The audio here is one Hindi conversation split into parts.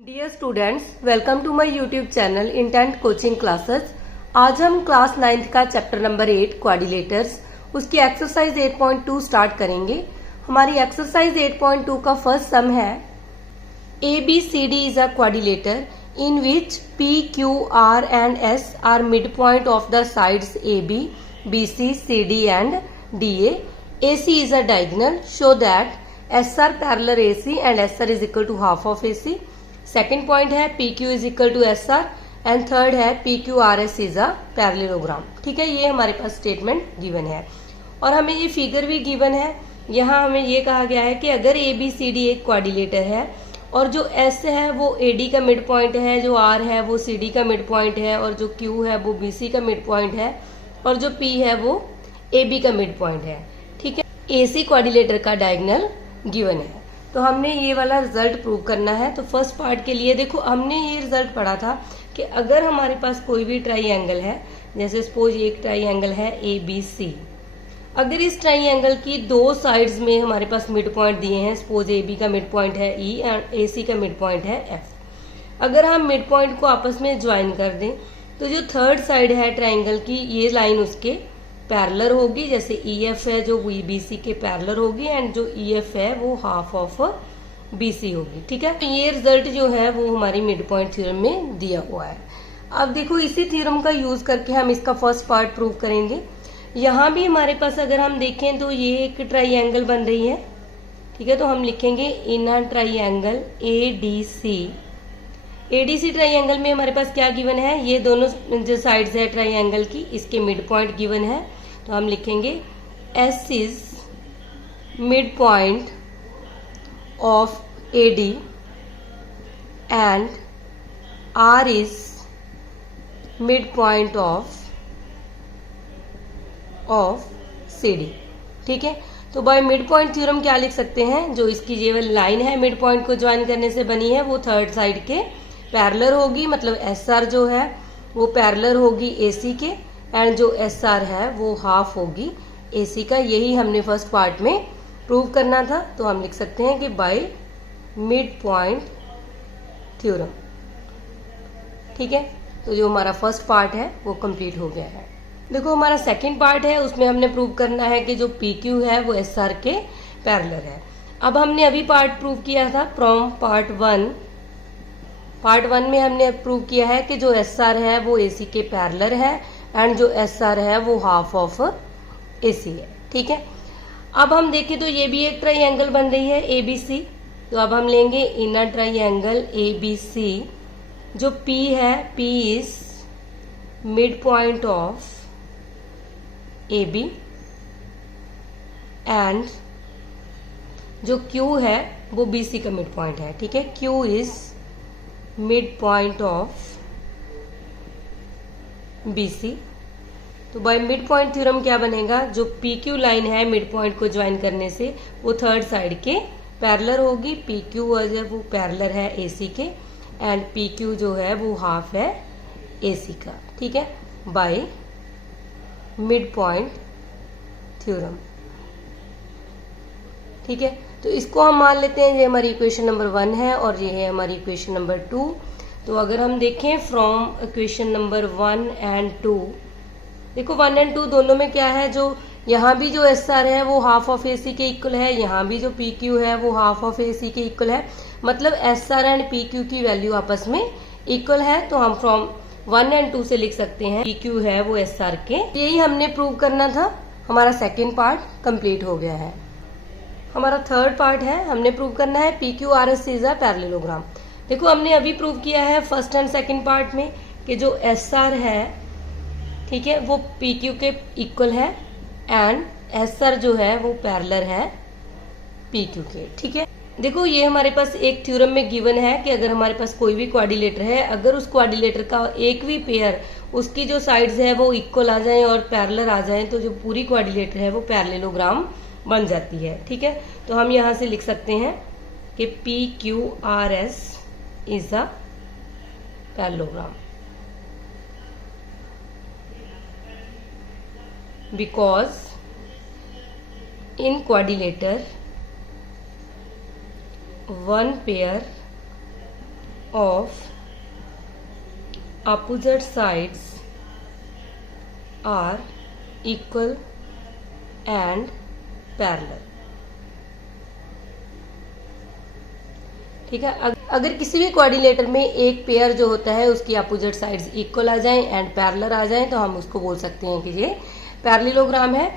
Dear students, welcome to my YouTube channel intent coaching classes. आज हम क्लास 9th का चैप्टर नंबर 8 क्वाड्रिलेटर्स उसकी एक्सरसाइज 8.2 स्टार्ट करेंगे। हमारी एक्सरसाइज 8.2 का फर्स्ट सम है ABCD is a quadrilateral in which PQR and S are mid point of the sides AB, BC, CD एंड DA. AC is a diagonal, show that SR parallel AC and SR is equal to half of AC. Second point है PQ is equal to SR and third है PQRS इज अ पैरेललोग्राम। ठीक है, ये हमारे पास स्टेटमेंट गिवन है और हमें ये फिगर भी गिवन है। यहाँ हमें ये कहा गया है कि अगर ABCD एक क्वाड्रिलेटर है और जो S है वो AD का मिड पॉइंट है, जो R है वो CD का मिड पॉइंट है और जो Q है वो BC का मिड पॉइंट है और जो P है वो AB का मिड पॉइंट है। ठीक है, AC क्वाड्रिलेटर का डायगोनल गिवन है तो हमने ये वाला रिजल्ट प्रूव करना है। तो फर्स्ट पार्ट के लिए देखो, हमने ये रिजल्ट पढ़ा था कि अगर हमारे पास कोई भी ट्राइंगल है, जैसे सपोज एक ट्राइंगल है ABC, अगर इस ट्राइंगल की दो साइड्स में हमारे पास मिड पॉइंट दिए हैं, सपोज AB का मिड पॉइंट है E एंड AC का मिड पॉइंट है F, अगर हम मिड पॉइंट को आपस में ज्वाइन कर दें तो जो थर्ड साइड है ट्राइंगल की, ये लाइन उसके पैरेलल होगी। जैसे EF है जो BC के पैरेलल होगी एंड जो EF है वो हाफ ऑफ BC होगी। ठीक है, तो ये रिजल्ट जो है वो हमारी मिड पॉइंट थ्योरम में दिया हुआ है। अब देखो, इसी थ्योरम का यूज करके हम इसका फर्स्ट पार्ट प्रूव करेंगे। यहाँ भी हमारे पास अगर हम देखें तो ये एक ट्राइंगल बन रही है। ठीक है, तो हम लिखेंगे in a triangle ADC triangle में हमारे पास क्या गिवन है, ये दोनों जो साइड्स है ट्राइंगल की, इसके मिड पॉइंट गिवन है। तो हम लिखेंगे S is mid point of AD and R is mid point of CD। ठीक है, तो बाय मिड पॉइंट थ्योरम क्या लिख सकते हैं, जो इसकी ये वाली लाइन है मिड पॉइंट को ज्वाइन करने से बनी है वो थर्ड साइड के पैरेलल होगी, मतलब SR जो है वो पैरेलल होगी AC के एंड जो SR है वो हाफ होगी AC का। यही हमने फर्स्ट पार्ट में प्रूव करना था। तो हम लिख सकते हैं कि बाय मिड पॉइंट थ्योरम। ठीक है, तो जो हमारा फर्स्ट पार्ट है वो कंप्लीट हो गया है। देखो, हमारा सेकंड पार्ट है, उसमें हमने प्रूव करना है कि जो PQ है वो SR के पैरेलल है। अब हमने अभी पार्ट प्रूव किया था फ्रॉम पार्ट 1। पार्ट 1 में हमने प्रूव किया है कि जो SR है वो AC के पैरेलल है एंड जो SR है वो हाफ ऑफ AC है। ठीक है, अब हम देखें तो ये भी एक ट्राइंगल बन रही है ABC। तो अब हम लेंगे इनर ट्राइंगल ABC, जो P है, P is mid point of AB and जो Q है वो BC का मिड पॉइंट है। ठीक है, Q is mid point of BC। तो बाय मिड पॉइंट थ्योरम क्या बनेगा, जो PQ लाइन है मिड पॉइंट को ज्वाइन करने से वो थर्ड साइड के पैरेलल होगी। PQ है वो पैरेलल है AC के एंड PQ जो है वो हाफ है AC का। ठीक है, बाय मिड पॉइंट थ्योरम। ठीक है, तो इसको हम मान लेते हैं ये हमारी इक्वेशन नंबर 1 है और ये है हमारी इक्वेशन नंबर 2। तो अगर हम देखें फ्रॉम इक्वेशन नंबर 1 एंड 2, देखो 1 एंड 2 दोनों में क्या है, जो यहाँ भी जो SR है वो हाफ ऑफ AC के इक्वल है, यहाँ भी जो PQ है वो हाफ ऑफ AC के इक्वल है, मतलब SR एंड PQ की वैल्यू आपस में इक्वल है। तो हम फ्रॉम 1 एंड 2 से लिख सकते हैं PQ है वो SR के। यही हमने प्रूव करना था। हमारा सेकेंड पार्ट कंप्लीट हो गया है। हमारा थर्ड पार्ट है, हमने प्रूव करना है PQRS इज अ पैरेललोग्राम। देखो, हमने अभी प्रूव किया है फर्स्ट एंड सेकंड पार्ट में कि जो SR है, ठीक है, वो PQ के इक्वल है एंड SR जो है वो पैरेलल है PQ के। ठीक है, देखो ये हमारे पास एक थ्योरम में गिवन है कि अगर हमारे पास कोई भी क्वाड्रिलेटर है, अगर उस क्वाड्रिलेटर का एक भी पेयर उसकी जो साइड्स है वो इक्वल आ जाए और पैरेलल आ जाए तो जो पूरी क्वाड्रिलेटर है वो पैरेललोग्राम बन जाती है। ठीक है, तो हम यहाँ से लिख सकते हैं कि PQRS is a parallelogram because in quadrilateral one pair of opposite sides are equal and parallel। ठीक है, अगर किसी भी क्वाड्रिलेटर में एक पेयर जो होता है उसकी अपोजिट साइड्स इक्वल आ जाएं एंड पैरेलल आ जाएं तो हम उसको बोल सकते हैं कि ये पैरेललोग्राम है।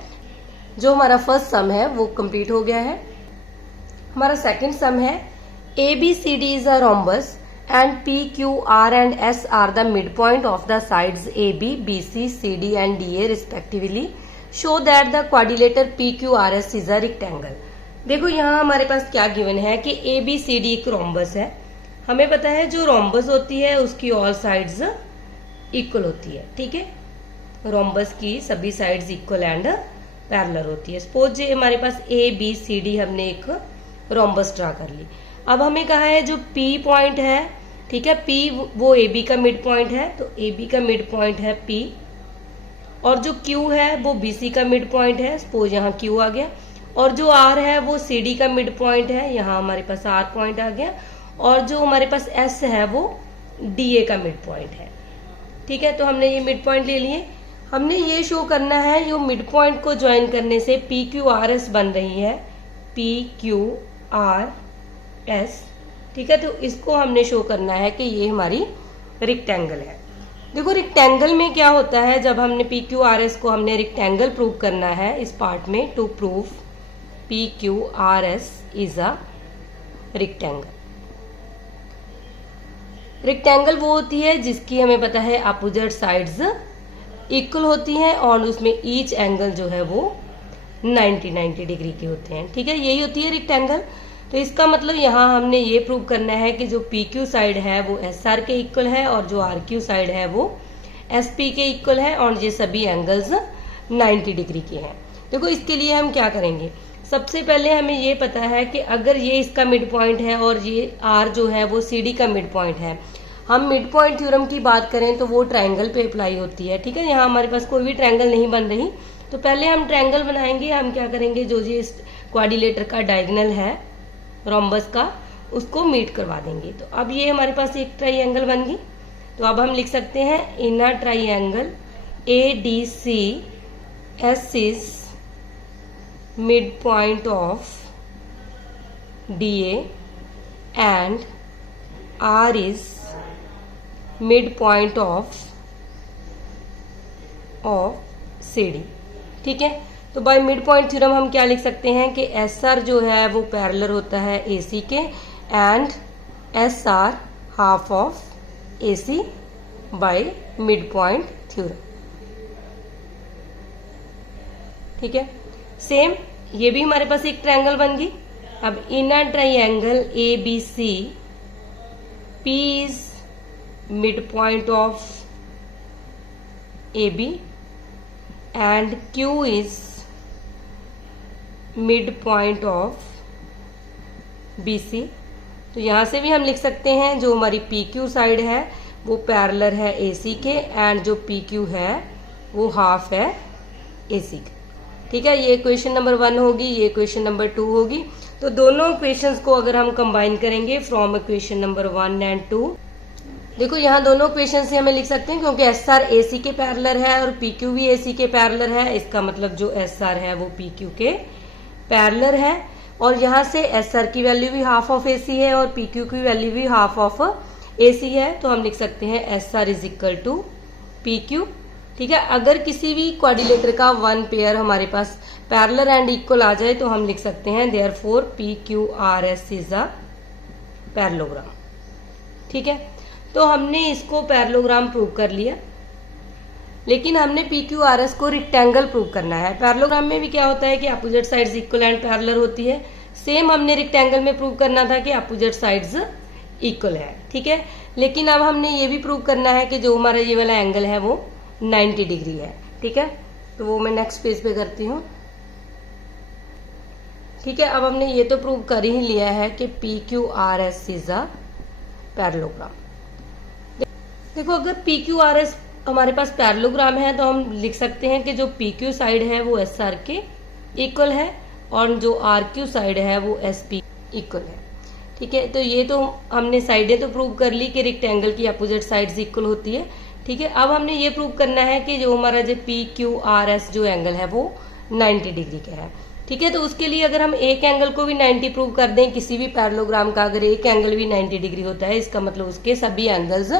जो हमारा फर्स्ट सम है वो कंप्लीट हो गया है। हमारा सेकंड सम है ABCD is a rhombus and PQR and S are the midpoint of the sides AB, BC, CD and DA respectively. Show that the quadrilateral PQRS is a rectangle। देखो यहाँ हमारे पास क्या गिवन है कि ABCD एक रोम्बस है। हमें पता है जो रोम्बस होती है उसकी ऑल साइड्स इक्वल होती है। ठीक है, रोम्बस की सभी साइड्स इक्वल एंड पैरेलल होती है। सपोज ये हमारे पास ABCD हमने एक रोम्बस ड्रा कर ली। अब हमें कहा है जो P पॉइंट है, ठीक है, P वो AB का मिड पॉइंट है, तो AB का मिड पॉइंट है P, और जो Q है वो BC का मिड पॉइंट है, सपोज यहाँ Q आ गया, और जो R है वो CD का मिड पॉइंट है, यहाँ हमारे पास R पॉइंट आ गया, और जो हमारे पास S है वो DA का मिड पॉइंट है। ठीक है, तो हमने ये मिड पॉइंट ले लिए। हमने ये शो करना है जो मिड पॉइंट को ज्वाइन करने से PQRS बन रही है, PQRS। ठीक है, तो इसको हमने शो करना है कि ये हमारी रेक्टेंगल है। देखो रेक्टेंगल में क्या होता है, जब हमने PQRS को हमने रेक्टेंगल प्रूव करना है इस पार्ट में, to prove PQRS is a rectangle. Rectangle वो होती है जिसकी हमें पता है अपोजिट साइड्स इक्वल होती हैं और उसमें ईच एंगल जो है वो 90 डिग्री के होते हैं। ठीक है, यही होती है रेक्टेंगल। तो इसका मतलब यहाँ हमने ये प्रूव करना है कि जो PQ साइड है वो SR के इक्वल है और जो RQ साइड है वो SP के इक्वल है और ये सभी एंगल्स 90 डिग्री के हैं। देखो इसके लिए हम क्या करेंगे, सबसे पहले हमें ये पता है कि अगर ये इसका मिड पॉइंट है और ये R जो है वो CD का मिड पॉइंट है, हम मिड पॉइंट थ्योरम की बात करें तो वो ट्रायंगल पे अप्लाई होती है। ठीक है, यहाँ हमारे पास कोई भी ट्रायंगल नहीं बन रही, तो पहले हम ट्रायंगल बनाएंगे। हम क्या करेंगे, जो ये क्वाड्रिलेटर का डायगोनल है रोम्बस का उसको मीट करवा देंगे। तो अब ये हमारे पास एक ट्राइंगल बन गई। तो अब हम लिख सकते हैं in a triangle ADC S is mid point of DA and R is mid point of CD। ठीक है, तो बाय मिड पॉइंट थ्योरम हम क्या लिख सकते हैं कि SR जो है वो पैरेलल होता है AC के and SR half of AC by mid point theorem. ठीक है, सेम ये भी हमारे पास एक ट्रायंगल बन गई। अब in a triangle ABC P is mid point of AB and Q is mid point of BC। तो यहां से भी हम लिख सकते हैं जो हमारी PQ साइड है वो पैरेलल है AC के एंड जो PQ है वो हाफ है AC के। ठीक है, ये इक्वेशन नंबर 1 होगी, ये इक्वेशन नंबर 2 होगी। तो दोनों इक्वेशंस को अगर हम कंबाइन करेंगे फ्रॉम इक्वेशन नंबर 1 एंड 2, देखो यहाँ दोनों इक्वेशन से हमें लिख सकते हैं क्योंकि SR AC के पैरेलल है और PQ भी AC के पैरेलल है, इसका मतलब जो SR है वो PQ के पैरेलल है। और यहाँ से SR की वैल्यू भी हाफ ऑफ AC है और PQ की वैल्यू भी हाफ ऑफ AC है, तो हम लिख सकते हैं SR is equal to PQ। ठीक है, अगर किसी भी क्वाड्रिलेटर का वन पेयर हमारे पास पैरेलल एंड इक्वल आ जाए तो हम लिख सकते हैं therefore PQRS is a parallelogram. ठीक है, तो हमने इसको पैरेललोग्राम प्रूव कर लिया, लेकिन हमने PQRS को रेक्टेंगल प्रूव करना है। पैरेललोग्राम में भी क्या होता है कि opposite sides equal and parallel होती है, सेम हमने रेक्टेंगल में प्रूव करना था कि अपोजिट साइड्स इक्वल है। ठीक है, लेकिन अब हमने ये भी प्रूव करना है कि जो हमारा ये वाला एंगल है वो 90 डिग्री है। ठीक है, तो वो मैं नेक्स्ट पेज पे करती हूँ। ठीक है, अब हमने ये तो प्रूव कर ही लिया है कि PQRS इज अ पैरेललोग्राम। देखो अगर PQRS हमारे पास पैरेललोग्राम है तो हम लिख सकते हैं कि जो PQ साइड है वो SR के इक्वल है और जो RQ साइड है वो SP इक्वल है। ठीक है। तो ये तो हमने साइडें तो प्रूव कर ली कि रेक्टेंगल की अपोजिट साइड्स इक्वल होती है, ठीक है। अब हमने ये प्रूव करना है कि जो हमारा जो PQRS जो एंगल है वो 90 डिग्री का है, ठीक है। तो उसके लिए अगर हम एक एंगल को भी 90 प्रूव कर दें, किसी भी पैरेललोग्राम का अगर एक एंगल भी 90 डिग्री होता है, इसका मतलब उसके सभी एंगल्स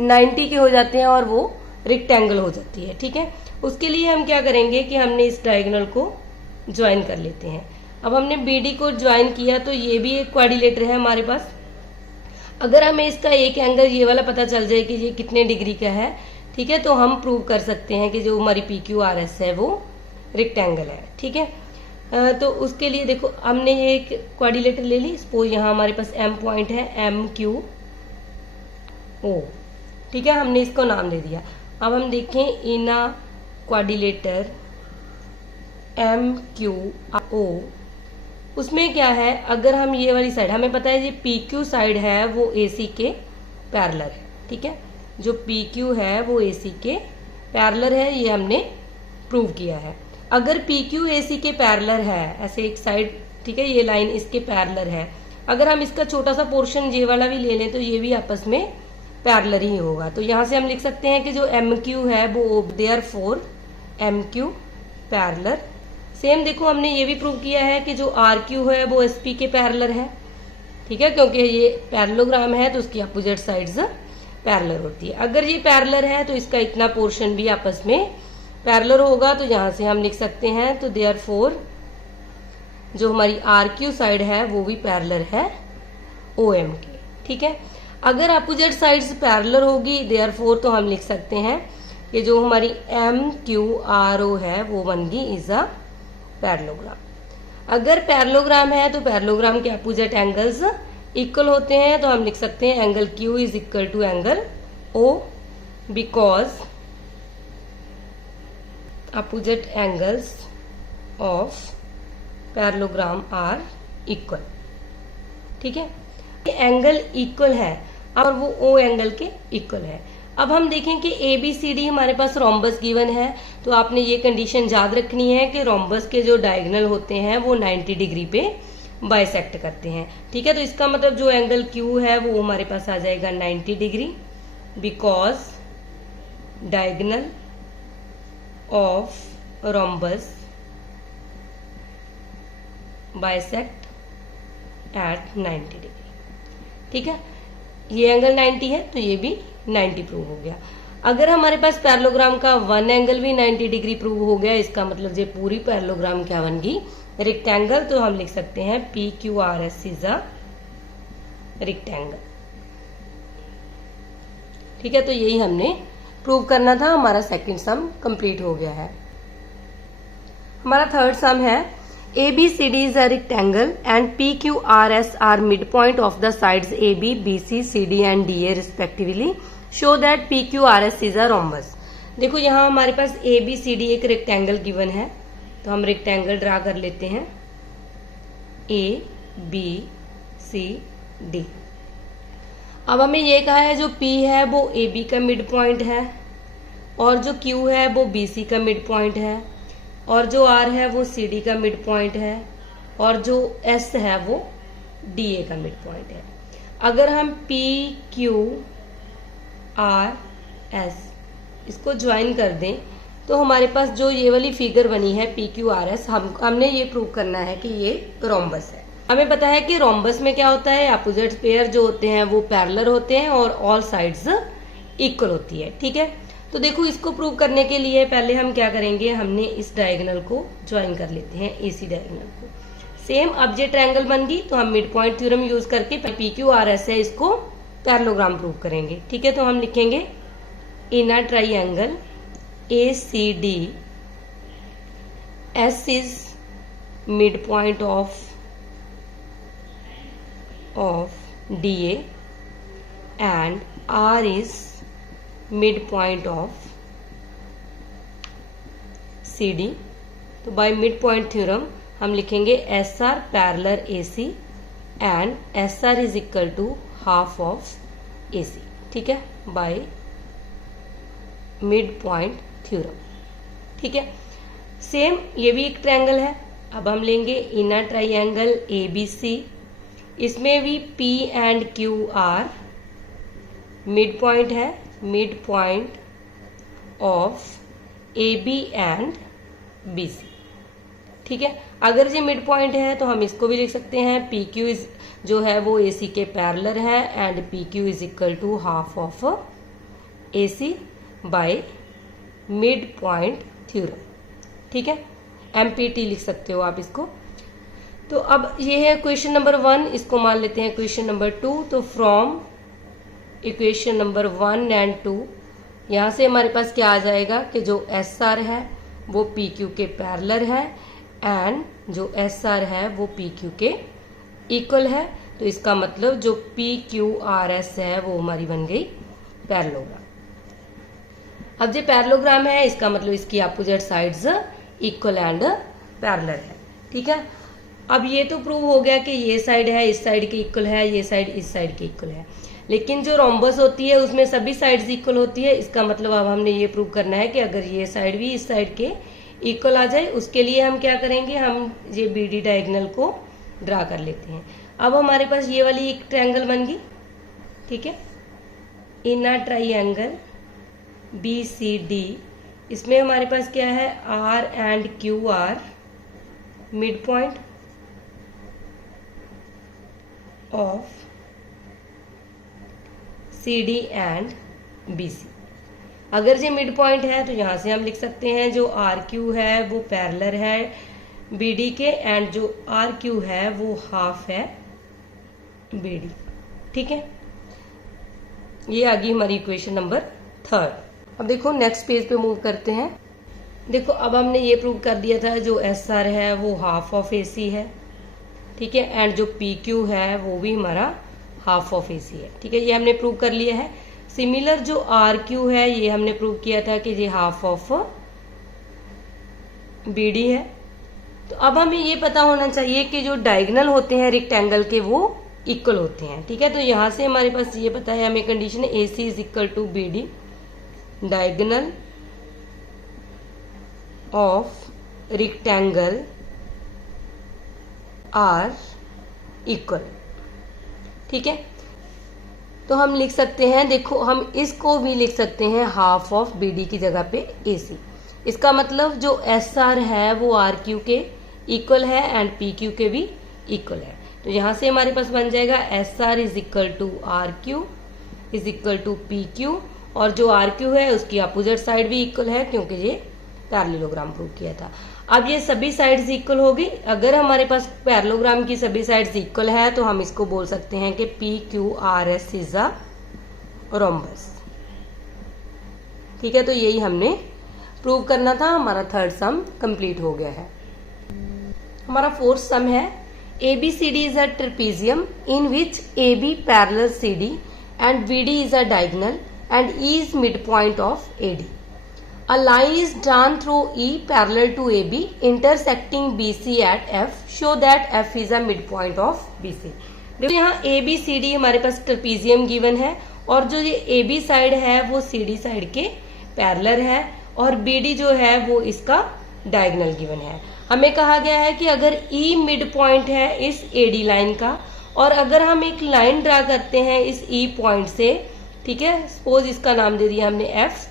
90 के हो जाते हैं और वो रेक्टेंगल हो जाती है, ठीक है। उसके लिए हम क्या करेंगे कि हमने इस डायगोनल को ज्वाइन कर लेते हैं। अब हमने BD को ज्वाइन किया तो ये भी एक क्वाड्रिलेटर है हमारे पास। अगर हमें इसका एक एंगल ये वाला पता चल जाए कि ये कितने डिग्री का है, ठीक है, तो हम प्रूव कर सकते हैं कि जो हमारी PQRS है वो रेक्टेंगल है, ठीक है। तो उसके लिए देखो हमने ये एक क्वाड्रिलेटर ले ली। सपोज यहाँ हमारे पास M पॉइंट है, MQO, ठीक है, हमने इसको नाम दे दिया। अब हम देखें इन अ क्वाड्रिलेटर MQO, उसमें क्या है, अगर हम ये वाली साइड, हमें पता है ये PQ साइड है वो AC के पैरेलल है, ठीक है। जो PQ है वो AC के पैरेलल है, ये हमने प्रूव किया है। अगर PQ AC के पैरेलल है, ऐसे एक साइड, ठीक है, ये लाइन इसके पैरेलल है, अगर हम इसका छोटा सा पोर्शन ये वाला भी ले लें तो ये भी आपस में पैरेलल ही होगा। तो यहां से हम लिख सकते हैं कि जो MQ है वो देयरफॉर MQ पैरेलल। सेम देखो हमने ये भी प्रूव किया है कि जो RQ है वो SP के पैरेलल है, ठीक है, क्योंकि ये पैरेललोग्राम है तो उसकी अपोजिट साइड्स पैरेलल होती है। अगर ये पैरेलल है तो इसका इतना पोर्शन भी आपस में पैरेलल होगा, तो यहां से हम लिख सकते हैं तो देयरफॉर जो हमारी RQ साइड है वो भी पैरेलल है OM के, ठीक है। अगर अपोजिट साइड्स पैरेलल होगी देयरफॉर तो हम लिख सकते हैं कि जो हमारी MQRO है वो बन गई इज अ पैरेललोग्राम। अगर पैरेललोग्राम है तो पैरेललोग्राम के अपोजिट एंगल्स इक्वल होते हैं, तो हम लिख सकते हैं angle Q is equal to angle O because opposite angles of parallelogram are equal, ठीक है। एंगल इक्वल है और वो O एंगल के इक्वल है। अब हम देखें कि ABCD हमारे पास रोम्बस गिवन है, तो आपने ये कंडीशन याद रखनी है कि रोम्बस के जो डायगोनल होते हैं वो 90 डिग्री पे बाइसेक्ट करते हैं, ठीक है। तो इसका मतलब जो एंगल Q है वो हमारे पास आ जाएगा 90 degree because diagonal of rhombus bisect at 90 degree, ठीक है। ये एंगल 90 है तो ये भी 90 प्रूव हो गया। अगर हमारे पास पैरेललोग्राम का वन एंगल भी 90 डिग्री प्रूव हो गया, इसका मतलब ये पूरी पैरेललोग्राम क्या बन गई, रेक्टेंगल। तो हम लिख सकते हैं PQRS इज अ रेक्टेंगल, ठीक है। तो यही हमने प्रूव करना था, हमारा सेकंड सम कंप्लीट हो गया है। हमारा थर्ड सम है ABCD is a rectangle and PQRS are midpoint of the sides AB, BC, CD and DA respectively. Show that PQRS is a rhombus. देखो यहाँ हमारे पास ABCD एक रेक्टेंगल गिवन है, तो हम रेक्टेंगल ड्रा कर लेते हैं ABCD। अब हमें ये कहा है जो P है वो AB का मिड पॉइंट है और जो Q है वो BC का मिड पॉइंट है और जो R है वो CD का मिड पॉइंट है और जो S है वो DA का मिड पॉइंट है। अगर हम PQRS इसको ज्वाइन कर दें तो हमारे पास जो ये वाली फिगर बनी है PQRS, हमने ये प्रूव करना है कि ये रोम्बस है। हमें पता है कि रोम्बस में क्या होता है, अपोजिट पेयर जो होते हैं वो पैरेलल होते हैं और ऑल साइड्स इक्वल होती है, ठीक है। तो देखो इसको प्रूव करने के लिए पहले हम क्या करेंगे, हमने इस डायगोनल को ज्वाइन कर लेते हैं, AC डायगोनल को। सेम अब ये ट्रायंगल बन गई तो हम मिड पॉइंट थ्योरम यूज करके PQRS है इसको पैरेललोग्राम प्रूव करेंगे, ठीक है। तो हम लिखेंगे in a triangle ACD S is mid point of DA and R is midpoint of CD। तो बाय मिड पॉइंट थ्योरम हम लिखेंगे SR parallel AC and SR is equal to half of AC, ठीक है, बाय मिड पॉइंट थ्योरम, ठीक है। सेम ये भी एक ट्रायंगल है। अब हम लेंगे इनर ट्रायंगल ABC इसमें भी P and Q are mid point है, mid point of AB and BC। ठीक है, अगर ये मिड पॉइंट है तो हम इसको भी लिख सकते हैं PQ इज जो है वो AC के पैरेलल है and PQ is equal to half of AC by mid point theorem. ठीक है, MPT लिख सकते हो आप इसको। तो अब ये है क्वेश्चन नंबर 1, इसको मान लेते हैं क्वेश्चन नंबर 2। तो फ्रॉम इक्वेशन नंबर 1 एंड 2 यहाँ से हमारे पास क्या आ जाएगा कि जो SR है वो PQ के पैरेलल है एंड जो SR है वो PQ के इक्वल है। तो इसका मतलब जो PQRS है वो हमारी बन गई पैरेललोग्राम। अब जो पैरेललोग्राम है इसका मतलब इसकी opposite sides equal and parallel है। ठीक है, अब ये तो प्रूव हो गया कि ये साइड है इस साइड के इक्वल है, ये साइड इस साइड के इक्वल है, लेकिन जो रोम्बस होती है उसमें सभी साइड्स इक्वल होती है। इसका मतलब अब हमने ये प्रूव करना है कि अगर ये साइड भी इस साइड के इक्वल आ जाए, उसके लिए हम क्या करेंगे, हम ये BD डायगोनल को ड्रा कर लेते हैं। अब हमारे पास ये वाली एक ट्रायंगल बन गई। ठीक है, इनर ट्रायंगल BCD, इसमें हमारे पास क्या है R and Q are mid point of CD and BC। अगर ये मिड पॉइंट है तो यहां से हम लिख सकते हैं जो RQ है वो पैरेलल है BD के एंड जो RQ है वो हाफ है BD। ठीक है, ये आ गई हमारी इक्वेशन नंबर 3। अब देखो नेक्स्ट पेज पे मूव करते हैं। देखो अब हमने ये प्रूव कर दिया था जो SR है वो हाफ ऑफ AC है। ठीक है, एंड जो PQ है वो भी हमारा हाफ ऑफ AC है। ठीक है, ये हमने प्रूव कर लिया है। सिमिलर जो RQ है ये हमने प्रूव किया था कि ये हाफ ऑफ BD है। तो अब हमें ये पता होना चाहिए कि जो डायगोनल होते हैं रेक्टेंगल के वो इक्वल होते हैं। ठीक है, तो यहां से हमारे पास ये पता है हमें condition AC is equal to BD diagonal of rectangle are equal. ठीक है, तो हम लिख सकते हैं, देखो हम इसको भी लिख सकते हैं हाफ ऑफ BD की जगह पे AC। इसका मतलब जो SR है वो RQ के इक्वल है एंड PQ के भी इक्वल है। तो यहां से हमारे पास बन जाएगा SR is equal to RQ is equal to PQ, और जो RQ है उसकी अपोजिट साइड भी इक्वल है क्योंकि ये पैरेललोग्राम प्रूव किया था। अब ये सभी साइड्स इक्वल होगी। अगर हमारे पास पैरेललोग्राम की सभी साइड्स इक्वल है तो हम इसको बोल सकते हैं कि PQRS इज अ रोम्बस। ठीक है, तो यही हमने प्रूव करना था। हमारा 3rd सम कंप्लीट हो गया है। हमारा 4th सम है ABCD is a trapezium in which AB parallel CD and BD is a diagonal and E is midpoint of AD. A line is drawn through E parallel to AB intersecting BC at F. Show that F is a midpoint of BC. देखो यहाँ ABCD हमारे पास ट्रेपीजियम गिवन है और जो ये AB साइड है वो CD साइड के पैरेलल है और BD जो है वो इसका डायगोनल गिवन है। हमें कहा गया है कि अगर E मिड पॉइंट है इस AD लाइन का और अगर हम एक लाइन ड्रा करते हैं इस E पॉइंट से, ठीक है, सपोज इसका नाम दे दिया हमने F।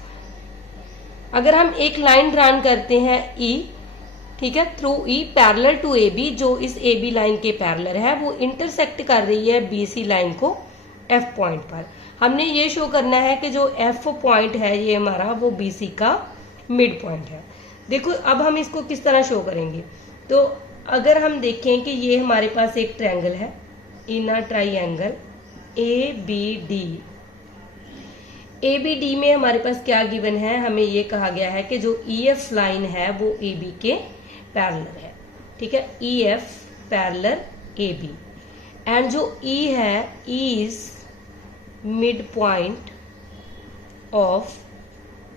अगर हम एक लाइन ड्रान करते हैं E, ठीक है, through E parallel to AB, जो इस AB लाइन के पैरेलल है, वो इंटरसेक्ट कर रही है BC लाइन को F पॉइंट पर। हमने ये शो करना है कि जो F पॉइंट है ये हमारा वो BC का मिड पॉइंट है। देखो अब हम इसको किस तरह शो करेंगे, तो अगर हम देखें कि ये हमारे पास एक ट्रायंगल है, इनर ट्रायंगल ABD में हमारे पास क्या गिवन है, हमें ये कहा गया है कि जो EF लाइन है वो AB के पैरेलल है। ठीक है, EF पैरेलल AB एंड जो E है E is mid point of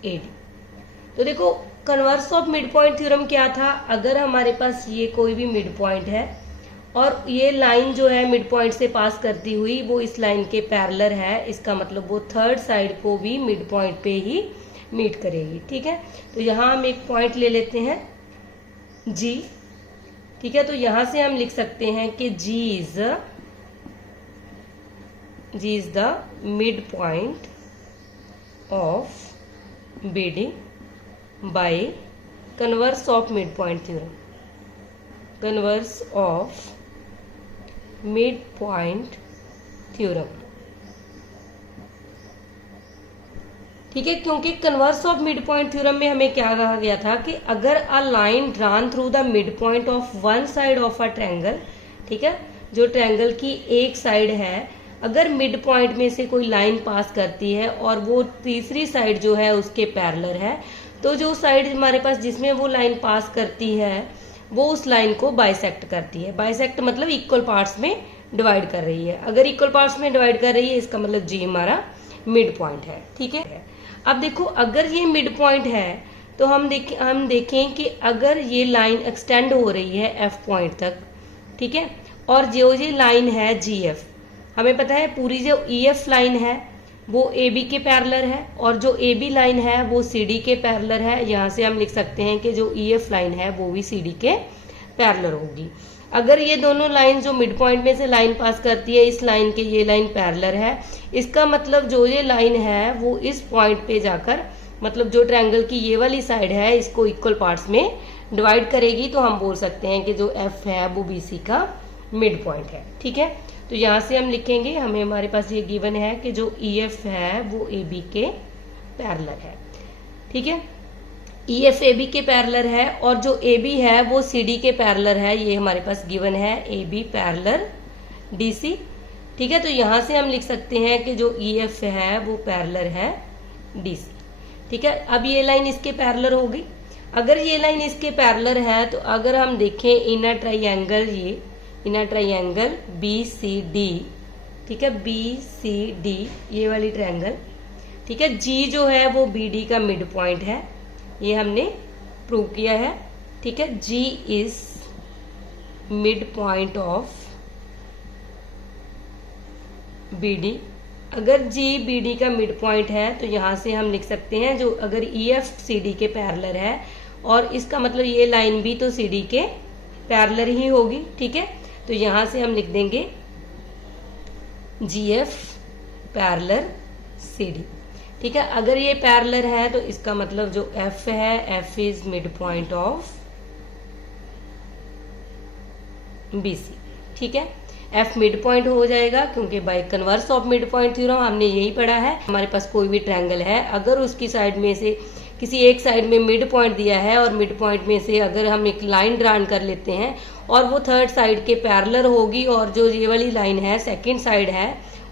AD। तो देखो converse of mid point theorem क्या था, अगर हमारे पास ये कोई भी मिड पॉइंट है और ये लाइन जो है मिड पॉइंट से पास करती हुई वो इस लाइन के पैरेलल है, इसका मतलब वो थर्ड साइड को भी मिड पॉइंट पे ही मीट करेगी। ठीक है, तो यहाँ हम एक पॉइंट ले लेते हैं G। ठीक है, तो यहाँ से हम लिख सकते हैं कि G is G is the midpoint of BD by converse of midpoint theorem. Converse of midpoint theorem. ठीक है, क्योंकि converse of mid point theorem में हमें क्या कहा गया था कि अगर a line drawn through the mid point of one side of a triangle, ठीक है, जो ट्रायंगल की एक साइड है, अगर मिड पॉइंट में से कोई लाइन पास करती है और वो तीसरी साइड जो है उसके पैरेलल है, तो जो साइड हमारे पास जिसमें वो लाइन पास करती है वो उस लाइन को बाइसेक्ट करती है। बाइसेक्ट मतलब इक्वल पार्ट्स में डिवाइड कर रही है। अगर इक्वल पार्ट्स में डिवाइड कर रही है इसका मतलब जी हमारा मिड पॉइंट है। ठीक है, अब देखो अगर ये मिड पॉइंट है तो हम देखें कि अगर ये लाइन एक्सटेंड हो रही है एफ पॉइंट तक, ठीक है, और जो ये लाइन है जी एफ, हमें पता है पूरी जो ई एफ लाइन है वो ए बी के पैरेलल है और जो ए बी लाइन है वो सी डी के पैरेलल है। यहाँ से हम लिख सकते हैं कि जो ई एफ लाइन है वो भी सी डी के पैरेलल होगी। अगर ये दोनों लाइन जो मिड पॉइंट में से लाइन पास करती है, इस लाइन के ये लाइन पैरेलल है, इसका मतलब जो ये लाइन है वो इस पॉइंट पे जाकर, मतलब जो ट्रायंगल की ये वाली साइड है इसको इक्वल पार्ट्स में डिवाइड करेगी, तो हम बोल सकते हैं कि जो एफ है वो बी सी का मिड पॉइंट है। ठीक है, तो यहाँ से हम लिखेंगे, हमें हमारे पास ये गिवन है कि जो ई एफ है वो ए बी के पैरेलल है। ठीक है, ई एफ ए बी के पैरेलल है और जो ए बी है वो सी डी के पैरेलल है, ये हमारे पास गिवन है A B parallel D C. ठीक है, तो यहाँ से हम लिख सकते हैं कि जो ई एफ है वो पैरेलल है डी सी। ठीक है, अब ये लाइन इसके पैरेलल होगी। अगर ये लाइन इसके पैरेलल है तो अगर हम देखें इन अ ट्राइंगल, ये in a triangle B C D, ठीक है, बी सी डी ये वाली ट्रायंगल, ठीक है, जी जो है वो बी डी का मिड पॉइंट है, ये हमने प्रूव किया है। ठीक है, G is mid point of B D. अगर जी बी डी का मिड पॉइंट है तो यहां से हम लिख सकते हैं, जो अगर ई एफ सी डी के पैरेलल है और इसका मतलब ये लाइन भी तो सी डी के पैरेलल ही होगी। ठीक है, तो यहां से हम लिख देंगे जी एफ पैरेलल सी डी। ठीक है, अगर ये पैरेलल है तो इसका मतलब जो एफ है, F is mid point of B C. ठीक है, एफ मिड पॉइंट हो जाएगा क्योंकि by converse of mid point theorem हमने यही पढ़ा है। हमारे पास कोई भी ट्रायंगल है, अगर उसकी साइड में से किसी एक साइड में मिड पॉइंट दिया है और मिड पॉइंट में से अगर हम एक लाइन ड्रान कर लेते हैं और वो थर्ड साइड के पैरेलल होगी और जो ये वाली लाइन है सेकंड साइड है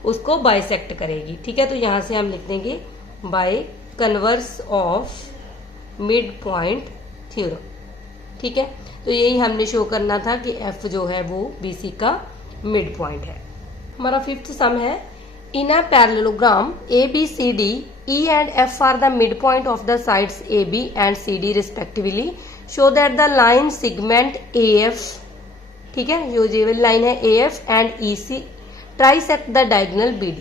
उसको बाइसेक्ट करेगी। ठीक है, तो यहाँ से हम लिख देंगे bye converse of mid point theorem. ठीक है, तो यही हमने शो करना था कि एफ जो है वो बी सी का मिड पॉइंट है। हमारा फिफ्थ सम है, in a parallelogram A B C D E and F are the midpoint of the sides AB and CD respectively. Show that the line segment AF, ठीक है, जो ये वाली लाइन है AF and EC trisect the diagonal BD।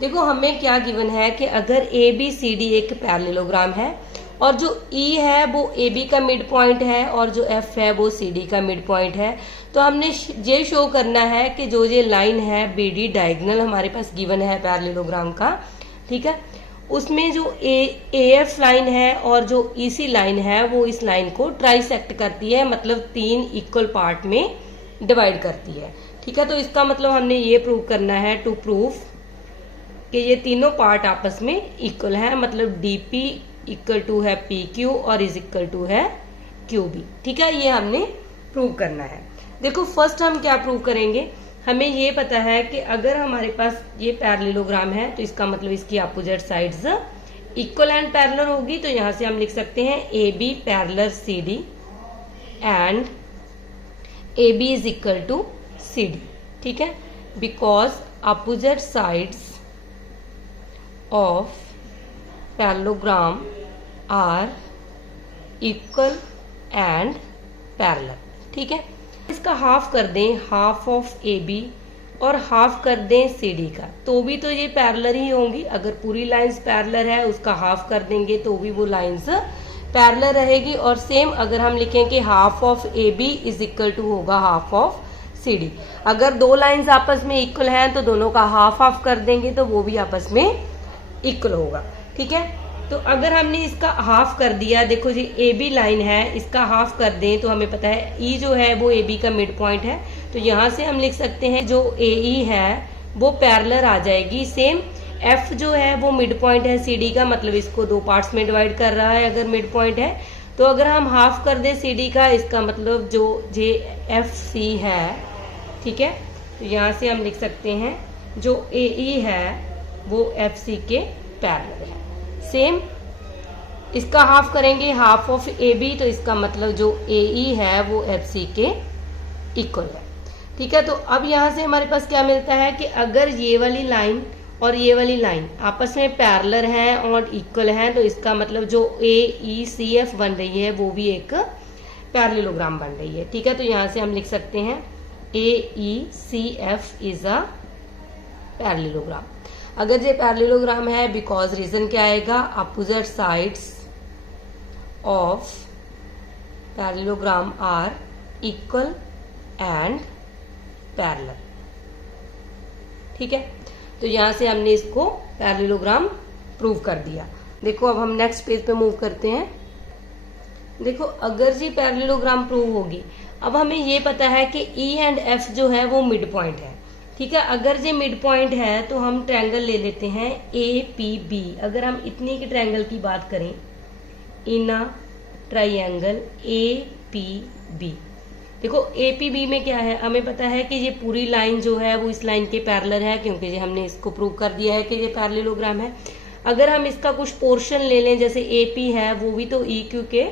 देखो हमें क्या गिवन है कि अगर ABCD एक पैरेललोग्राम है और जो E है वो AB का मिड पॉइंट है और जो F है वो CD का मिड पॉइंट है, तो हमने ये शो करना है कि जो ये लाइन है BD डायगोनल हमारे पास गिवन है पैरेललोग्राम का, ठीक है, उसमें जो AF लाइन है और जो EC लाइन है वो इस लाइन को ट्राइसेक्ट करती है, मतलब तीन इक्वल पार्ट में डिवाइड करती है। ठीक है, तो इसका मतलब हमने ये प्रूव करना है, टू प्रूफ कि ये तीनों पार्ट आपस में इक्वल है, मतलब DP इक्वल टू है PQ और इज इक्वल टू है QB। ठीक है, ये हमने प्रूव करना है। देखो फर्स्ट हम क्या प्रूव करेंगे, हमें ये पता है कि अगर हमारे पास ये पैरेललोग्राम है तो इसका मतलब इसकी opposite sides equal and parallel होगी। तो यहां से हम लिख सकते हैं AB parallel CD and AB is equal to CD। ठीक है, because opposite sides of parallelogram are equal and parallel. ठीक है, इसका हाफ कर दें, हाफ ऑफ AB और हाफ कर दें CD का, तो भी तो ये पैरेलल ही होंगी। अगर पूरी लाइंस पैरेलल है उसका हाफ कर देंगे तो भी वो लाइंस पैरेलल रहेगी। और सेम अगर हम लिखें कि half of AB is equal to होगा हाफ ऑफ सी डी। अगर दो लाइंस आपस में इक्वल हैं तो दोनों का हाफ हाफ कर देंगे तो वो भी आपस में इक्वल होगा। ठीक है, तो अगर हमने इसका हाफ कर दिया, देखो जी ए बी लाइन है, इसका हाफ कर दें तो हमें पता है ई जो है वो ए बी का मिड पॉइंट है, तो यहां से हम लिख सकते हैं जो ए ई है वो पैरेलल आ जाएगी। सेम एफ जो है वो मिड पॉइंट है सी डी का, मतलब इसको दो पार्ट्स में डिवाइड कर रहा है अगर मिड पॉइंट है। तो अगर हम हाफ कर दें सी डी का, इसका मतलब जो जे एफ सी है, ठीक है, तो यहाँ से हम लिख सकते हैं जो ए ई है वो एफ सी के पैरेलल है। सेम इसका हाफ करेंगे, हाफ ऑफ ए बी, तो इसका मतलब जो ए ई है वो एफ सी के इक्वल है। ठीक है, तो अब यहाँ से हमारे पास क्या मिलता है कि अगर ये वाली लाइन और ये वाली लाइन आपस में पैरेलल हैं और इक्वल हैं, तो इसका मतलब जो ए ई सी एफ बन रही है वो भी एक पैरेललोग्राम बन रही है। ठीक है, तो यहाँ से हम लिख सकते हैं A E C F is a parallelogram. अगर ये पैरेललोग्राम है, बिकॉज रीजन क्या आएगा, opposite sides of parallelogram are equal and parallel. ठीक है, तो यहां से हमने इसको पैरेललोग्राम प्रूव कर दिया। देखो अब हम नेक्स्ट पेज पे मूव करते हैं। देखो अगर जी पैरेललोग्राम प्रूव होगी, अब हमें ये पता है कि ई एंड एफ जो है वो मिड पॉइंट है। ठीक है, अगर ये मिड पॉइंट है तो हम ट्रायंगल ले लेते हैं ए पी बी। अगर हम इतनी की ट्रायंगल की बात करें, in a triangle A P B, देखो ए पी बी में क्या है, हमें पता है कि ये पूरी लाइन जो है वो इस लाइन के पैरेलल है, क्योंकि ये हमने इसको प्रूव कर दिया है कि ये पैरेललोग्राम है। अगर हम इसका कुछ पोर्शन ले लें, जैसे ए पी है वो भी तो ई क्यू के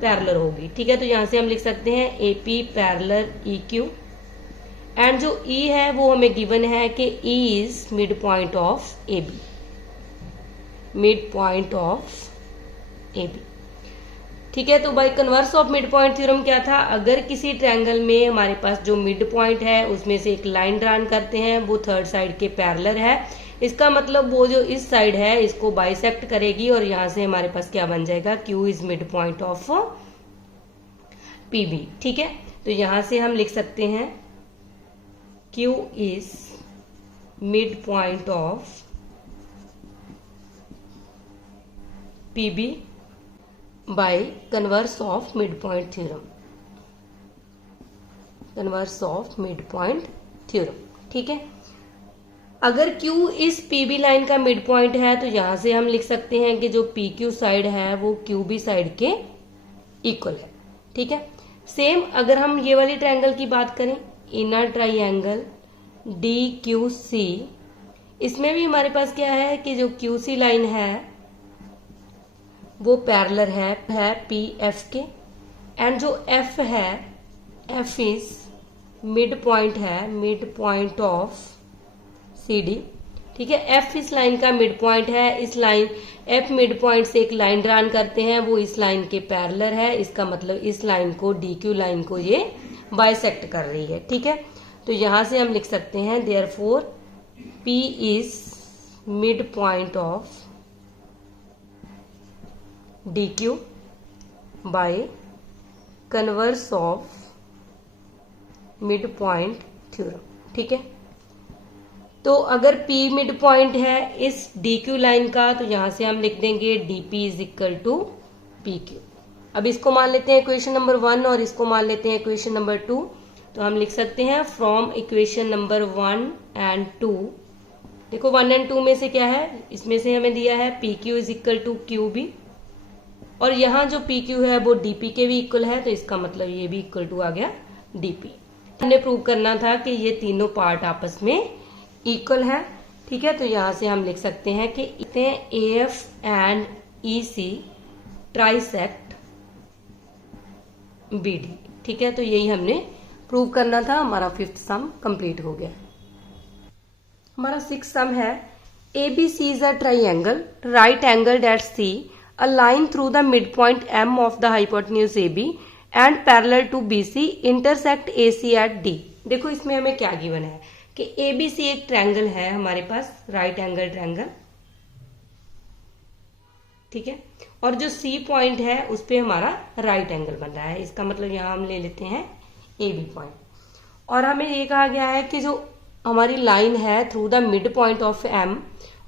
पैरेलल होगी। ठीक है, तो यहां से हम लिख सकते हैं A P parallel E Q, and जो ई है वो हमें गिवन है कि E is mid point of A B, mid point of A B. ठीक है, तो by converse of mid point theorem क्या था, अगर किसी ट्रायंगल में हमारे पास जो मिड पॉइंट है उसमें से एक लाइन ड्रान करते हैं, वो थर्ड साइड के पैरेलल है, इसका मतलब वो जो इस साइड है इसको बाइसेक्ट करेगी और यहां से हमारे पास क्या बन जाएगा, Q is mid point of P B. ठीक है, तो यहां से हम लिख सकते हैं Q is midpoint of PB by converse of midpoint theorem, converse of midpoint theorem। ठीक है, अगर Q इस PB लाइन का मिड पॉइंट है तो यहां से हम लिख सकते हैं कि जो PQ साइड है वो QB साइड के इक्वल है। ठीक है, सेम अगर हम ये वाली ट्रायंगल की बात करें, inner triangle D Q C, इसमें भी हमारे पास क्या है कि जो क्यू सी लाइन है वो पैरेलल है पी एफ के, एंड जो एफ है, एफ इज मिड पॉइंट है, mid point of C D. ठीक है, एफ इस लाइन का मिड पॉइंट है, इस लाइन एफ मिड पॉइंट से एक लाइन ड्रान करते हैं, वो इस लाइन के पैरेलल है, इसका मतलब इस लाइन को डी क्यू लाइन को ये बाइसेक्ट कर रही है। ठीक है, तो यहां से हम लिख सकते हैं therefore P is mid point of D Q by converse of mid point theorem. ठीक है, तो अगर P मिड पॉइंट है इस डी क्यू लाइन का, तो यहां से हम लिख देंगे dP is equal to P Q. अब इसको मान लेते हैं इक्वेशन नंबर 1 और इसको मान लेते हैं इक्वेशन नंबर 2, तो हम लिख सकते हैं फ्रॉम इक्वेशन नंबर 1 एंड 2। देखो 1 एंड 2 में से क्या है, इसमें से हमें दिया है P Q is equal to Q B, और यहाँ जो पी क्यू है वो डीपी के भी इक्वल है, तो इसका मतलब ये भी इक्वल टू आ गया डीपी। हमने प्रूव करना था कि ये तीनों पार्ट आपस में इक्वल है। ठीक है, तो यहां से हम लिख सकते हैं कि A F and E C trisect B D. ठीक है, तो यही हमने प्रूव करना था। हमारा 5th सम कंप्लीट हो गया। हमारा 6th सम है A B C is a triangle right angle at C, a line through the midpoint M of the hypotenuse A B and parallel to B C intersect A C at D. देखो इसमें हमें क्या गिवन है कि ए बी सी एक ट्रायंगल है हमारे पास, राइट एंगल ट्रायंगल। ठीक है, और जो सी पॉइंट है उस पे हमारा राइट एंगल बन रहा है, इसका मतलब यहां हम ले लेते हैं ए बी पॉइंट। और हमें ये कहा गया है कि जो हमारी लाइन है through the mid point of M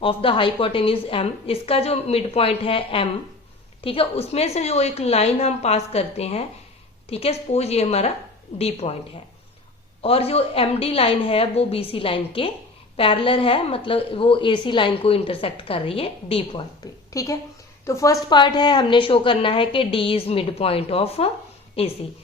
of the hypotenuse M, इसका जो मिड पॉइंट है एम, ठीक है, उसमें से जो एक लाइन हम पास करते हैं, ठीक है, सपोज ये हमारा डी पॉइंट है और जो एम डी लाइन है वो बी सी लाइन के पैरेलल है, मतलब वो ए सी लाइन को इंटरसेक्ट कर रही है डी पॉइंट पे, ठीक है। तो फर्स्ट पार्ट है हमने शो करना है कि D is mid point of A C.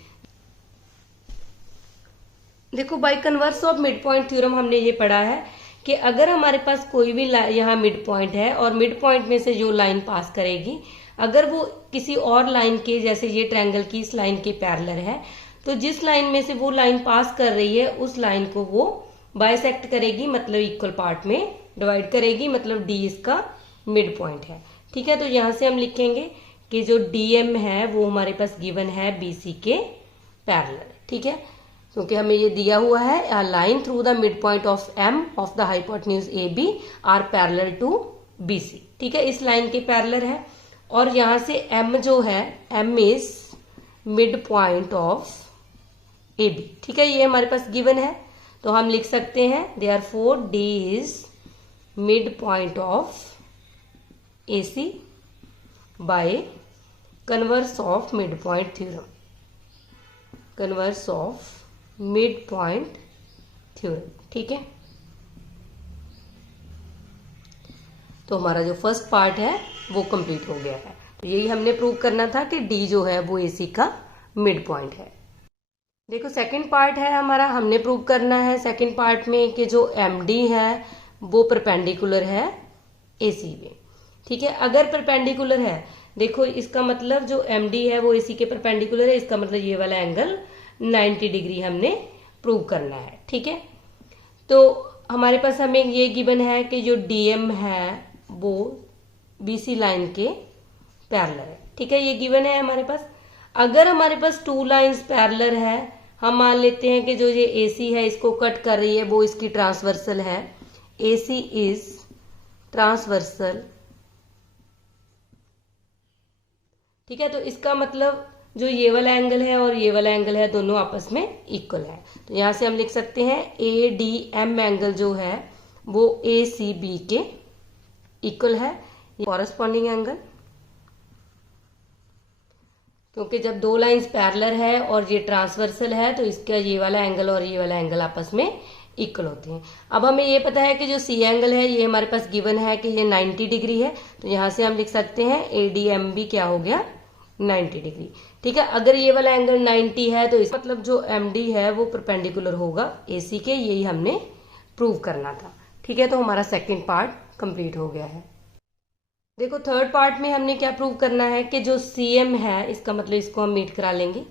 देखो by converse of mid point theorem हमने ये पढ़ा है कि अगर हमारे पास कोई भी यहाँ मिड पॉइंट है और मिड पॉइंट में से जो लाइन पास करेगी अगर वो किसी और लाइन के, जैसे ये ट्रायंगल की इस लाइन के पैरेलल है, तो जिस लाइन में से वो लाइन पास कर रही है उस लाइन को वो बाइसेक्ट करेगी, मतलब इक्वल पार्ट में डिवाइड करेगी, मतलब डी इसका मिड पॉइंट है, ठीक है। तो यहां से हम लिखेंगे कि जो डीएम है वो हमारे पास गिवन है बीसी के पैरेलल, ठीक है, क्योंकि हमें ये दिया हुआ है a line through the mid point of M of the hypotenuse A B are parallel to BC, ठीक है, इस लाइन के पैरेलल है। और यहां से एम जो है M is mid point of A B, ठीक है, ये हमारे पास गिवन है, तो हम लिख सकते हैं therefore D is mid point of A C by converse of mid point theorem, converse of mid point theorem, ठीक है। तो हमारा जो फर्स्ट पार्ट है वो कंप्लीट हो गया है। तो यही हमने प्रूव करना था कि डी जो है वो एसी का मिड पॉइंट है। देखो सेकंड पार्ट है हमारा, हमने प्रूव करना है सेकंड पार्ट में कि जो एमडी है वो परपेंडिकुलर है एसी में, ठीक है। अगर परपेंडिकुलर है, देखो इसका मतलब जो एमडी है वो एसी के परपेंडिकुलर है, इसका मतलब ये वाला एंगल 90 डिग्री हमने प्रूव करना है, ठीक है। तो हमारे पास हमें ये गिवन है कि जो डीएम है वो बीसी लाइन के पैरेलल है, ठीक है, ये गिवन है हमारे पास। अगर हमारे पास टू लाइंस पैरेलल है, हम मान लेते हैं कि जो ये एसी है इसको कट कर रही है वो इसकी ट्रांसवर्सल है, एसी इज ट्रांसवर्सल, ठीक है। तो इसका मतलब जो ये वाला एंगल है और ये वाला एंगल है दोनों आपस में इक्वल है, तो यहां से हम लिख सकते हैं ए डी एम एंगल जो है वो ए सी बी के इक्वल है, कॉरेस्पॉन्डिंग एंगल, क्योंकि जब दो लाइंस पैरेलल है और ये ट्रांसवर्सल है तो इसका ये वाला एंगल और ये वाला एंगल आपस में इक्वल होते हैं। अब हमें ये पता है कि जो सी एंगल है ये हमारे पास गिवन है कि ये 90 डिग्री है, तो यहां से हम लिख सकते हैं ए डी एम बी क्या हो गया 90 डिग्री, ठीक है। अगर ये वाला एंगल 90 है तो इस मतलब जो एमडी है वो परपेंडिकुलर होगा एसी के, यही हमने प्रूव करना था, ठीक है। तो हमारा सेकंड पार्ट कंप्लीट हो गया है। देखो थर्ड पार्ट में हमने क्या प्रूव करना है कि जो सीएम है, इसका मतलब इसको हम मीट करा लेंगे,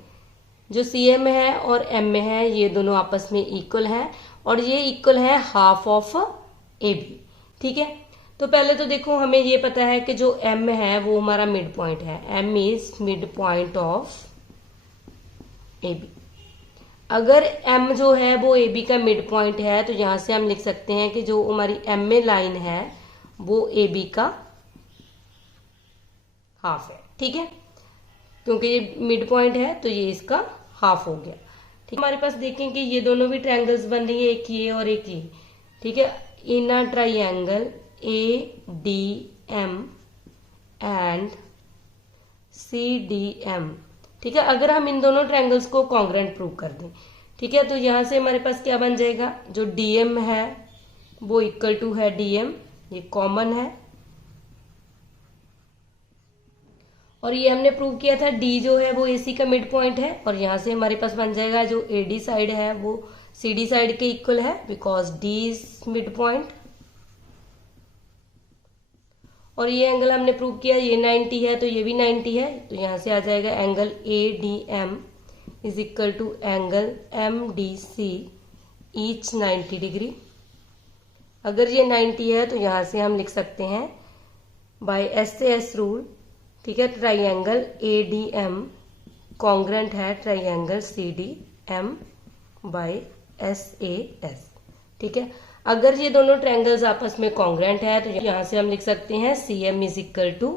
जो सीएम है और एम में है ये दोनों आपस में इक्वल है और ये इक्वल है हाफ ऑफ ए बी, ठीक है। तो पहले तो देखो हमें ये पता है कि जो m है वो हमारा मिड पॉइंट है, m is mid point of A B. अगर m जो है वो ए बी का मिड पॉइंट है तो यहां से हम लिख सकते हैं कि जो हमारी m में लाइन है वो ए बी का हाफ है, ठीक है, क्योंकि ये मिड पॉइंट है तो ये इसका हाफ हो गया, ठीक। हमारे पास देखें कि ये दोनों भी ट्रायंगल्स बन रही है, एक ये और एक ये, ठीक है। In a triangle ADM and CDM, ठीक है। अगर हम इन दोनों ट्रायंगल्स को कॉन्ग्रुएंट प्रूव कर दें, ठीक है, तो यहां से हमारे पास क्या बन जाएगा, जो DM है वो इक्वल टू है DM, ये कॉमन है, और ये हमने प्रूव किया था D जो है वो AC का मिड पॉइंट है, और यहां से हमारे पास बन जाएगा जो AD साइड है वो CD साइड के इक्वल है because D is mid point. और ये एंगल हमने प्रूव किया ये 90 है तो ये भी 90 है, तो यहां से आ जाएगा angle ADM is equal to angle MDC each 90 degree. अगर ये 90 है तो यहां से हम लिख सकते हैं बाय SAS रूल, ठीक है, ट्राइंगल ADM कॉन्ग्रुएंट है ट्राइंगल CDM बाय SAS, ठीक है। अगर ये दोनों ट्रायंगल्स आपस में कॉन्ग्रुएंट है तो यहां से हम लिख सकते हैं CM is equal to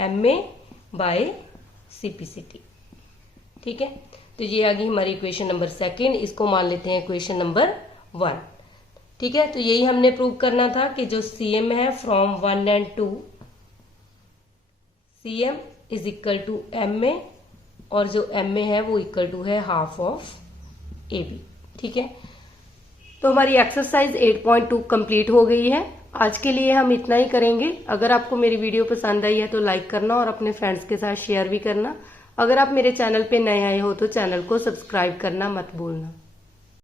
MA by CPCT, ठीक है। तो ये आ गई हमारी इक्वेशन नंबर सेकंड, इसको मान लेते हैं इक्वेशन नंबर 1। ठीक है, तो यही हमने प्रूव करना था कि जो CM है from 1 and 2, CM is equal to MA, और जो MA है वो इक्वल टू है हाफ ऑफ AB। ठीक है, तो हमारी एक्सरसाइज 8.2 कंप्लीट हो गई है। आज के लिए हम इतना ही करेंगे। अगर आपको मेरी वीडियो पसंद आई है तो लाइक करना और अपने फ्रेंड्स के साथ शेयर भी करना। अगर आप मेरे चैनल पे नए आए हो तो चैनल को सब्सक्राइब करना मत भूलना।